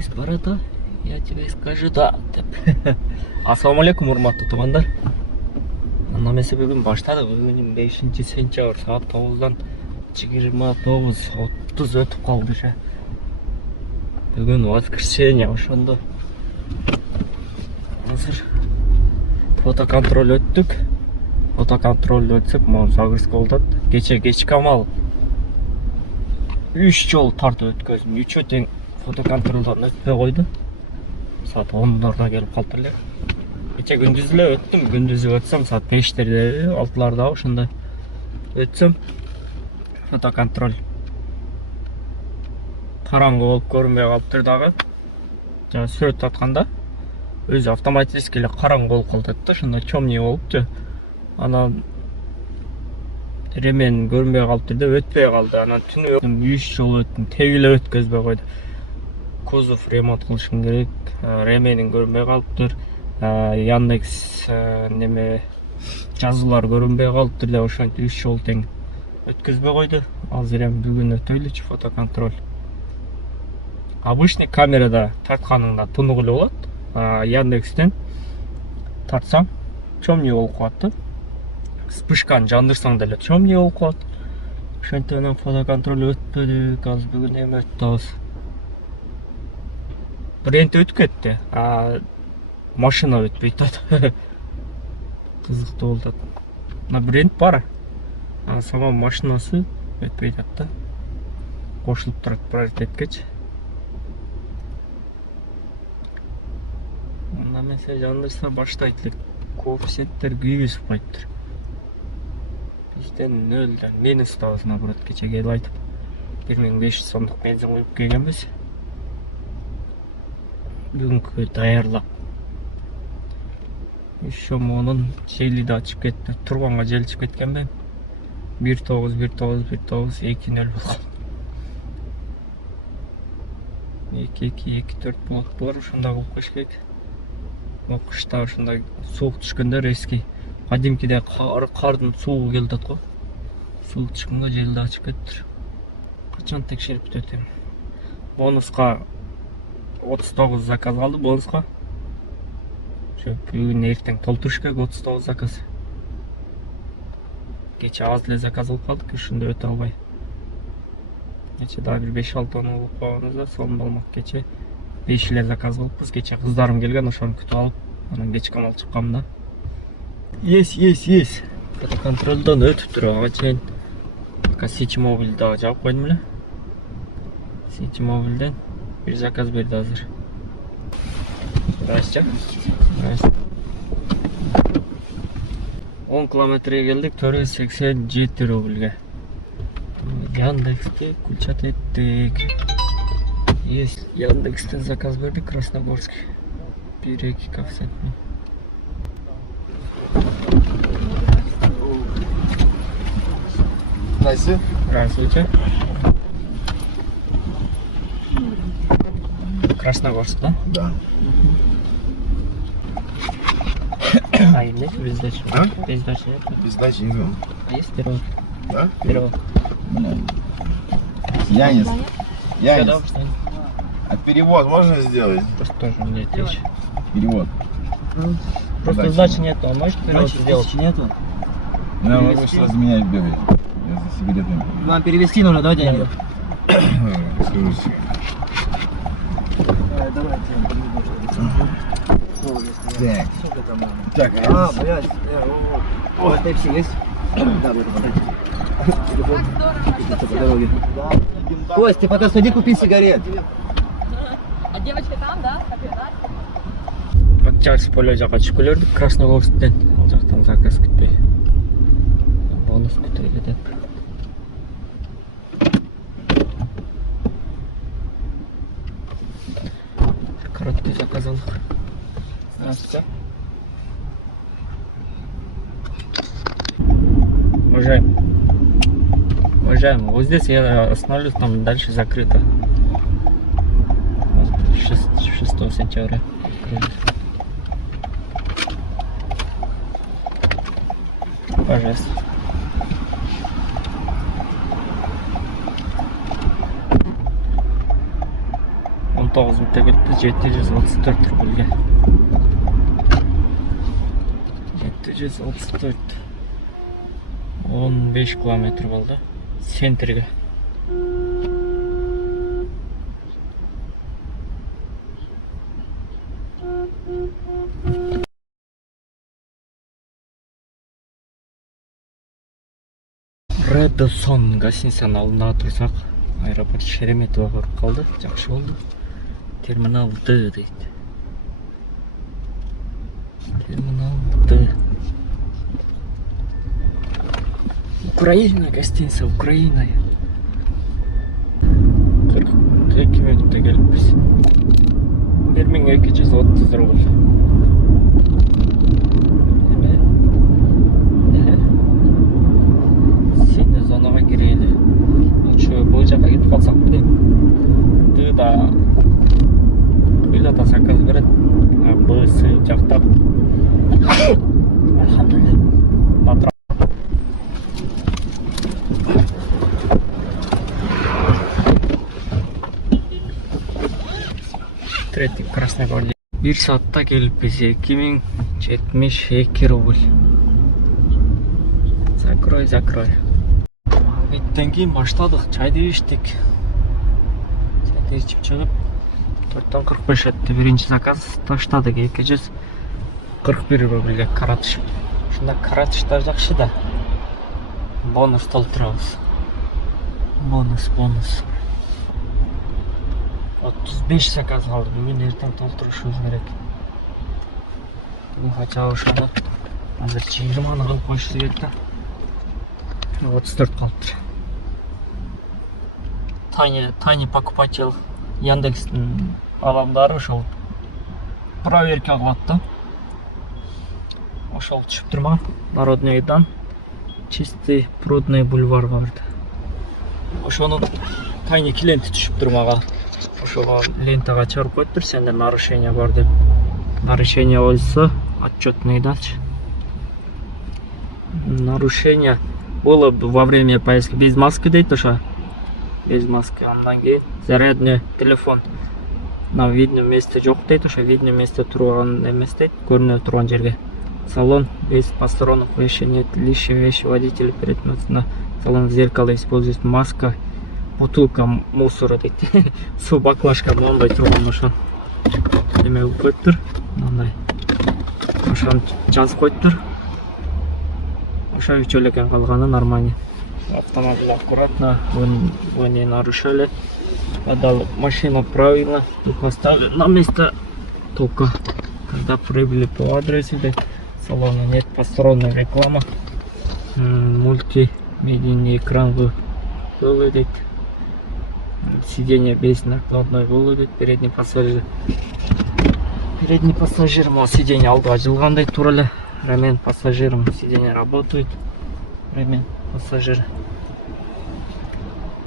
поезд барады, я тебе скажу да деп. Ассалаумалейкум, урматтуу туугандар. Намесе бүгүн баштадык. Бүгүн 5-сентябрь саат 9-дан 29:30 өтүп калды уже. Бүгүн воскресенье, ошондо азыр фотоконтроль өттүк. Фотоконтроль өтсөк, могу загрузка болот. Кечки амал 3 жол тартып өткөздүм. 3 тең фотоконтролдон өтпөй койду. Саат 10-ларда келип калды эле. Кече күндүз эле өттүм. Күндүзү өтсөм саат 5-терде, 6-ларда ошондо өтсөм фотоконтроль караңгы болуп көрүнбөй калыптыр дагы. Жана сүрөт атканда өзү автоматически эле караңгы болуп калат да, ошондо темный болупту. Анан ремен көрүнбөй калыптыр деп өтпөй калды. Анан түнү 3 жол өттүм, теги эле өткөзбөй койду. Кузов ремонт кылышым керек, ременин көрүнбөй калыптыр. Яндекс неме жазуулар көрүнбөй калыптыр деп ошентип 3 жол тең өткөзбөй койду. Азыр эми бүгүн өтөйлүчү фотоконтроль. Обычный камерада тартканыңда тунук эле болот. Яндекстен тартсаң темный болуп калат да. Вспышканы жандырсаң деле темный болуп калат. Ошентип анан фотоконтроль өтпөдүк. Азыр бүгүн эми өттүбүз. Бренд өтүп кетти. Машина өтпөйт атат. Кызыктуу болуп атат. Бренд бар. Сама машинасы өтпөйт атат да. Кошулуп турат приоритеткечи. Анда месел жандырса баштайт элек. Коэффициенттер күйгүзүп коюптур. Бизден 0-дан минус табыз, наоборот, кече келип айтып 1500 сомдук бензин куюп келгенбиз. Бүгүнкү даярлап. Еще монун жели да ачып кетти. Турганга жел чыгып кеткенби? 1.9 2.0 болгон. 2.4 болот. Булар ошондой кылып коюш керек. Кышта ошондой суук түшкөндө резкий. Кадимкиде кардын суугу келип атат го. Суук түшкөнгө жел да ачып кетти. Качан текшерип өтөм? Бонуска 39 заказ калды, бонуска. Ошо бүгүн эртең толтуруш керек 39 заказ. Кече аз эле заказ кылып калдык, ошондо өтө албай. Кече дагы бир 5-6 тонна болуп калганбыз да, сонун болмок. Кече 5 эле заказ кылыппыз. Кече кыздарым келген, ошону күтүп алып, анан кечки амал чыккам да. Yes. Фотоконтролдон өтүптүр ага чейин. Сичи мобиль дагы жаап койдум эле. Сичи мобилден bir заказ берди азыр. Здравствуйте. 10 километрге келдик, 487 рубльге. Яндекске кульчат эттик. Есть Яндекстен заказ бердик, Красногорский. 1-2 коэффициентный. Здравствуйте. Здравствуйте. Красногорск, да? Да. А есть без дачи? Без дачи нет? Без дачи не знаю. А есть пирог? Да? Пирог. Янис. Все добро, что ли? А перевод можно сделать? Просто тоже у меня тысяч. Перевод. Просто Сдачи сдачи нету, а можешь перевод сделать? Нету. Я могу сейчас менять бегать. Я за сигаретами. Вам перевести нужно, давайте деньги. Скажусь. Давайте. Так. Сколько там надо? Так, Блядь. У вас Type-C есть? Да, вы подайте. Телефон. По дороге. Кость, ты пока сходи купи сигарет. А девочка там, да? Октябрьский поле жака чыгып келдик, Красногорсктен. Ал жактан заказ күтпөй. Бонус күтөйлү деп. Короткий заказ алдык. Здравствуйте. Уважаемый, вот здесь я остановлюсь, там дальше закрыто. 6 сентября. Пожалуйста. 19 минутта келіпті 734 рубльге. 734 15 километр болды центрге. Редсон гостиницаның алдында тұрсақ, аэропорт Шереметьево барып қалды. Жақсы болды. Терминал Д дейді. Терминал Д. Украина гостиница, Украина. 42 минутта келіппіз. 1230 рубль. Сені зонаға керейлі. Бұл жаққа кетіп қалсақ білем. Д-да үйлата заказ береді. Б-с жақтап. Алхамдулилля. Третий Красногорье. 1 саатта келіп біз 2072 рубль. Закрой. Еттен кейін баштадық, чайды іштік. Чайды ішіп шығып, 4:45 өтті. Бірінші заказ таштадық, 241 рубльге каратыш. Шында каратыштар жақшы да. Бонус толтырамыз. Бонус. 35 заказ қалды. Бүгін ертең толтырышымыз керек. Бүгін хотя ошада азыр 20-ны қылып қойшы кетті. 34 қалыптыр. Тайный покупатель Яндекстің адамдары ошол проверка қылатты. Ошол түшіп тұрма. Народныйдан чистый прудный бульвар барды. Ошоның тайный клиенті түшіп тұрмаға. Ошоға лентаға чарып көттір, сенде нарушение бар деп. Нарушение болса, отчетный дач. Нарушение было во время поездки без маски дейді, ошо. Без маски. Андан кейін зарядный телефон на видном месте жоқ дейді, ошо видном месте тұрған емес дейді, көрініп тұрған жерге. Салон без посторонних вещей нет, лишние вещи водителя перед на салон зеркало использует маска. Бутылка мусора дейді. Су баклажка мынандай тұрған ошо. Деме көттір. Мынандай. Ошоны жазып қойыптыр. Ошо үчөлөкен қалғаны нормально. Автомобиль аккуратно, вы не нарушали. Подал машину правильно, поставили на место. Только когда прибыли по адресу, салона нет посторонней рекламы. Мультимедийный экран выглядит. Сиденье без накладной выглядит. Передний пассажир. Передний пассажир, мол, сиденье алды ажылгандай туралы. Ремень пассажиром сиденье работает. Ремень пассажира.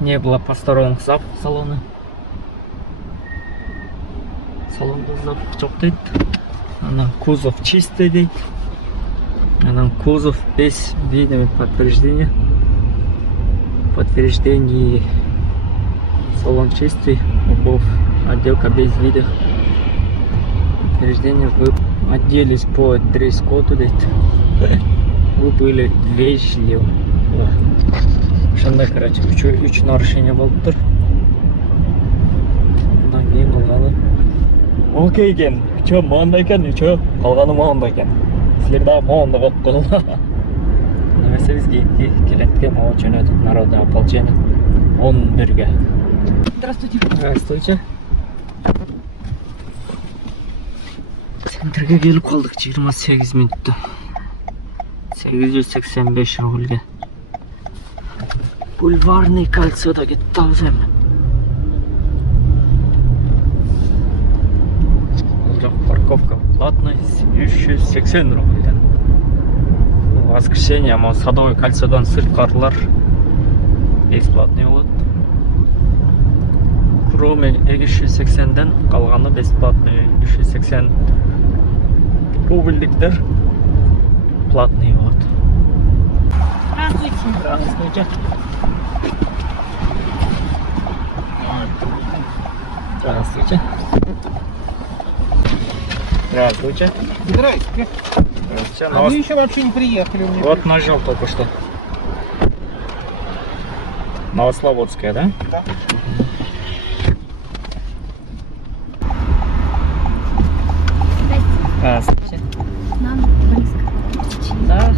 Не было посторонних запахов салона. Салонда запах жоқ дейді. Она кузов чистый дейді. Она кузов без видимых подтверждения. Подтверждение. Салон чистый. Обувь. Отделка без видов. Подтверждение. Вы оделись по дресс-коду дейді. Вы были вежливы. Ошондой, короче, үч нарушение болуп тур. Андан кийин калганы окей экен. Үчөө моундай экен, үчөө калганы моундай экен. Силер дагы моундай болуп койгула. Немесе биз кийинки клиентке могу жөнөтүп народное ополчение 11-ге. Здравствуйте. Здравствуйте. Центрге келип калдык 28 минутта. 885 рубльге. Бульварный кольцода кетип алсам. Бул жак парковка платный 380 рубльден. Воскресенье, ама Садовый кольцодан сырткарлар бесплатный болот. Кроме 280-ден калганы бесплатный. 380 рубльдиктер платный болот. Здравствуйте. Здравствуйте. Здравствуйте. Здравствуйте. Здрасте. Здравствуйте. А вы еще вообще не приехали у меня. Вот нажал только что. Новослободская, да? Да. Здравствуйте. Нам близко. Да.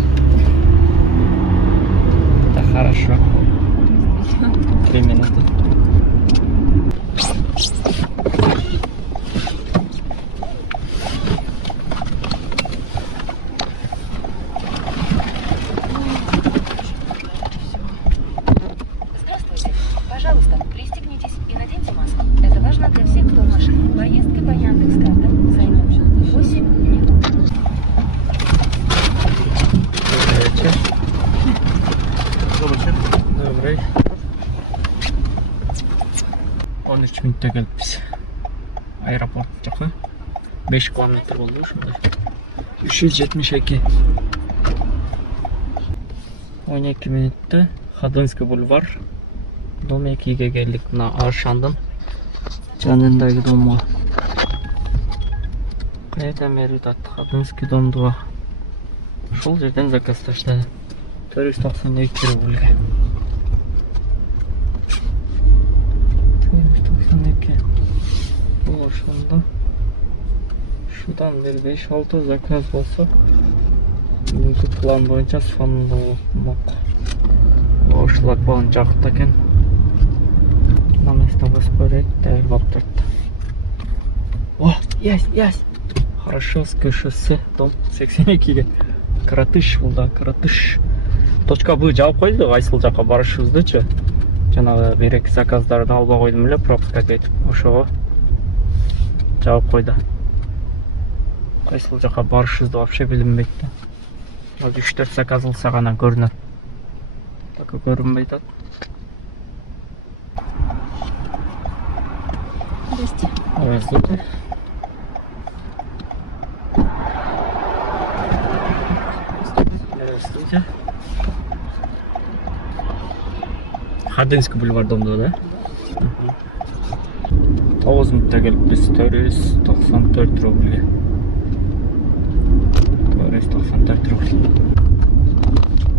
Это хорошо. 3 минуты. Здравствуйте. Пожалуйста, пристегнитесь и наденьте маску. Это важно для всех, кто в машине. Поездка по Яндекс.Картам займет 8 минут. Добрый. 13 минутта келіппіз. Аэропорт жаққа. 5 километр болды ушундай. 372. 12 минутта Ходынский бульвар. Дом 2-ге келдік. Мына Аршандың жанындағы домға. Қайдан бері өтті Ходынский домға. Ушул жерден заказ таштады. 492 рубльге. 492. Бұл ошонда. Шудан бері 5-6 заказ болса, бүгінгі план бойынша сонында болмақ. Ошылак балын жақты екен. На место воспарить, дәл болып тұрды. О, есть. Хорошевское шоссе, дом 82-ге. Каратыш бұл да, Каратыш. Точка Б жауып қойды, Айсыл жаққа барышыбыздычы. Жаңағы берек заказдарды алба қойдым эле, пропуска кетіп, ошого жауып қойды. Айсыл жаққа барышыбызды вообще билинбейт да. 3-4 заказ алса ғана көрінеді. Так көрінбейт да. Здрасте. Здравствуйте. Здравствуйте. Ходынский бульвар домда, да? 9 минутта келіппіз, 494 рубльге. 494 рубль.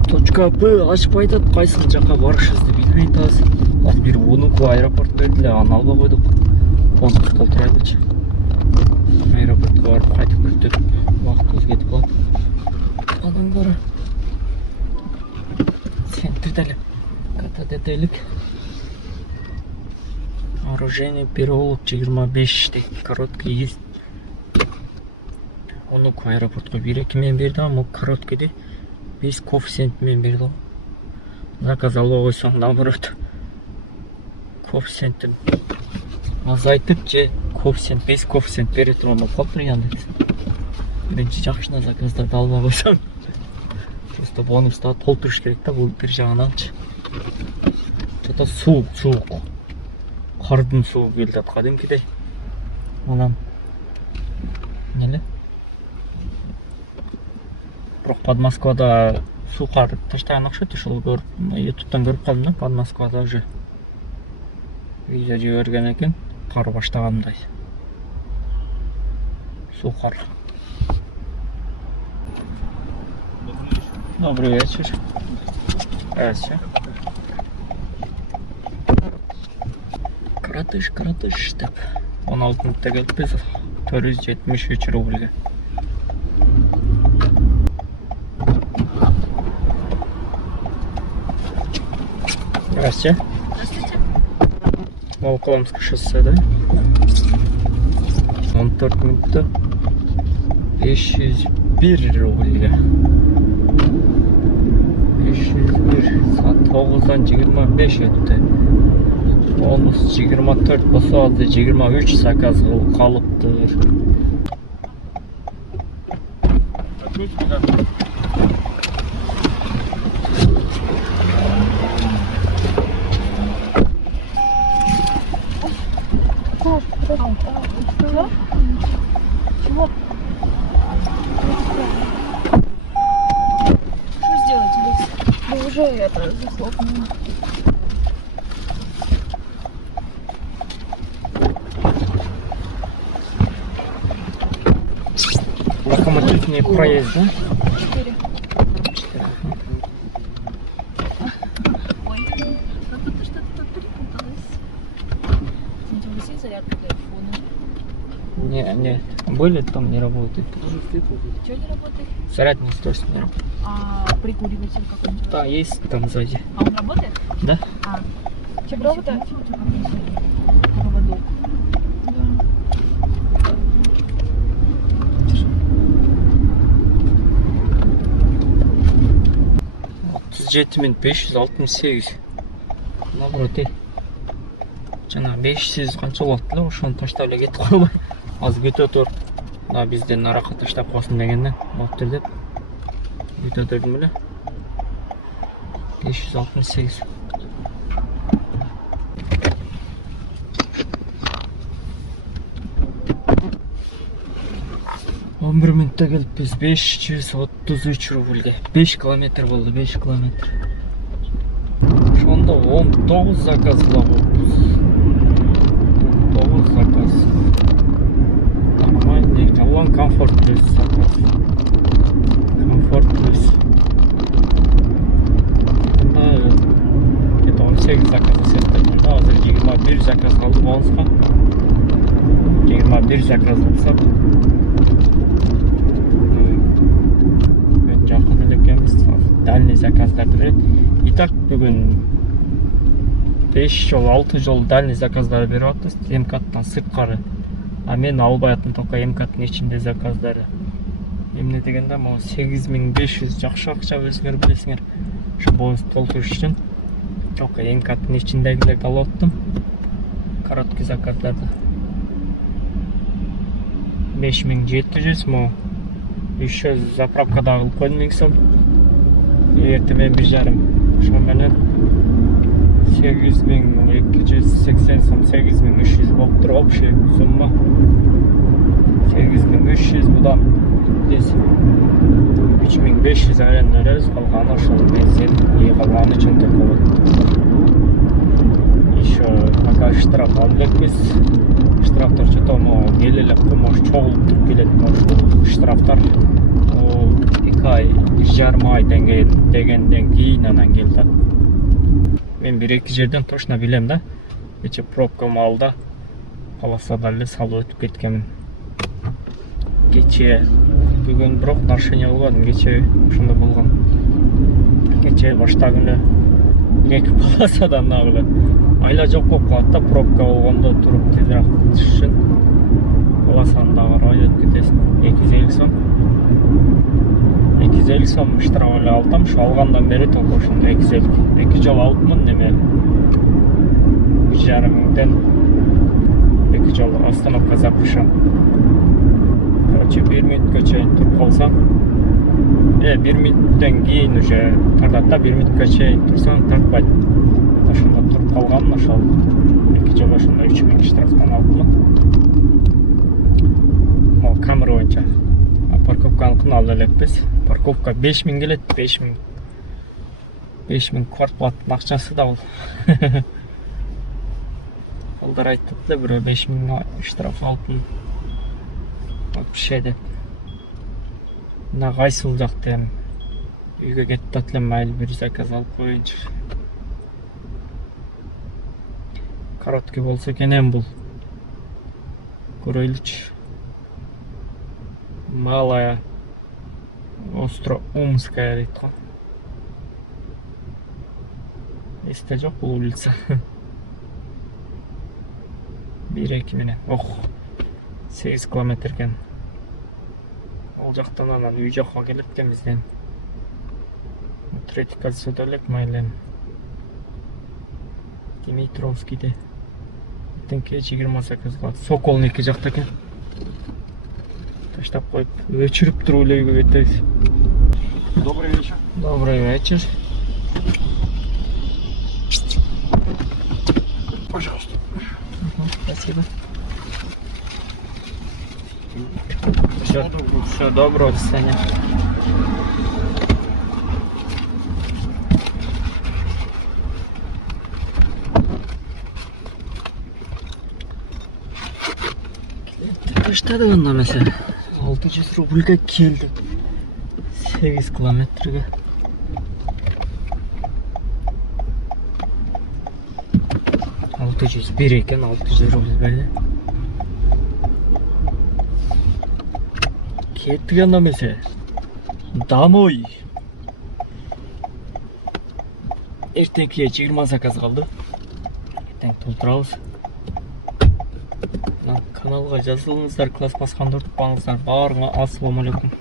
Точка Б ашып айтады, қайсыл жаққа барышызды білмей айтасыз. Ақ бір 10 аэропорт берділі, аны алба қойдық. 10 толтырайдычы. Аэропортқа барып қайтып күттік. Уақытымыз кетіп қалды. Одан көрі центрдәлі КТД-лік оружейный переулок 25 короткий есть. Оны аэропортқа 1-2 мен берді, а короткийде 5 коэффициент мен берді. Заказ алба қойсаң наоборот коэффициентін азайтып же коэффициент 5 коэффициент бере тұрғанда қалып Яндекс. Бірінші жақшына заказдарды алба қойсаң просто бонуста толтырыш керек та, бұл бір жағынан. Что-то суық. Қардың суы келді кәдімгідей. Анам неле? Бірақ под Москвада су қар таштаған ақша тешіл көріп, ютубтан көріп қалдым да, под Москвада уже видео жіберген екен, қар баштағанымдай. Су қар. Добрый вечер. Здравствуйте. Каратыш деп. 16 минутта келіппіз, 473 рубльге. Здравствуйте. Здравствуйте. Волоколамское шоссе, да? 14 минутта 501 рубльге. 501 saat 9'dan 25 ötті. Bonus 24 болса, азы 23 заказ қалыптыр. Чего? Что сделать, Алис? Да уже это захлопнуло. локомотивный проезд, да? 4. Ой, как будто что-то тут перепуталось. Смотрите, у вас есть зарядка для айфона? Не, были, там не работает. Что не работает? Зарядное устройство не работает. А прикуриватель какой-нибудь? Да, есть там сзади. А он работает? Да? А. Чем провода? Проводок. Да. Жетімен 568. Наоборот, жаңа 500 қанша болыпты эле, ошону таштап эле кетип калбай. Азыр күтө тур. Да бизден аракка таштап калсын дегенде, болуптур деп. Күтө турдум эле. 568. Он bir minutda kelibmiz. 533 rubelga. 5 kilometr bo'ldi, 5 kilometr. Shunda 19 zakaz qilibmiz. 19 zakaz. Нормальный, талон комфорт плюс заказ. Комфорт плюс. Да, где-то 18 заказ сеттім. Да, азыр 21 заказ қалды болса. 21 заказ болса. Жақын элекемиз, дальний заказдар берет. И так бүгүн 5 жол, 6 жол дальний заказдар берип атабыз. МКаттан сырткары. А мен албай аттым только МКаттын ичинде заказдары. Эмне дегенде, могу 8500 жакшы акча өзүңөр билесиңер. Ошо боюн толтуруш үчүн только МКаттын ичиндегилерди алып аттым. Короткий заказдарды. 5700 могу. Еще заправкада кылып койдум 1000 сом. Эртемен 1,5. Ошо менен 8280 сом, 8300 болуп туруп общий сумма. 8300 будан биз 3500 аренда беребиз, калганы ошол бензин, калганы үчүн болот. Еще пока штраф алып элекпиз. Штрафтар чото эл эле кумуш чогулуп туруп келет. Штрафтар 2 ай, 1,5 ай дегенден кийин анан келди. Мен 1-2 жерден точно билем да. Кече пробка малда полосада эле салып өтүп кеткенмин. Кече бүгүн бирок нарушение болгон, кече ошондой болгон. Кече баштагы 2 полосадан нагылы айла жок болуп калат да, пробка болгондо туруп тезирээк өтүш үчүн полосаны да карабай өтүп кетесиң. 250 сом. 250 сом штраф эле алдым. Ошо алгандан бери только ошондо 250. 2 жол алыпмын неме. 1,5 миңден 2 жол остановка запрещен. Короче, 1 минутка чейин туруп калсаң, 1 минуттан кийин уже тартат да, 1 минутка чейин турсаң тартпайт. Ошондо туруп калгам, ошол 2 жол ошондо 3000 штрафтан алдым. Ал камера боюнча. Парковканыкын алып элекпиз. Парковка 5000 келет, 5000. 5000 квартплаттын акчасы да бул. Алдар айтып эле бирөө 5000 штраф алыпмын. Вообще деп. Мына кайсыл жакта эми үйгө кетип атылам, майыл бир заказ алып коеюнчу. Короткий болсо экен бул. Көрөйлүчү. Малая Остроумская дейт го. Эсте жок бул улица. 1-2 менен. Ох, 8 километр экен. Ол жактан анан үй жакка келет экен бизден. Третий кольцодо элек майлен. Димитровскийде. Тенке 28 кылат. Соколный 2 жакта экен. Таштап коюп, өчүрүп туруп эле үйгө кетебиз. Добрый вечер. Добрый вечер. Пожалуйста. Спасибо. Все доброго, до свидания. Таштады онда mesela. 600 рубльге келдік. 8 километрге. Алты жүз бер екен, 600 рубль бәрі. Кеттік андамесе. Домой. Ертеңге 20 заказ қалды. Ертең толтырамыз. Каналға жазылыңыздар, класс басқанды ұмытпаңыздар. Барыңа ассалаумағалейкум.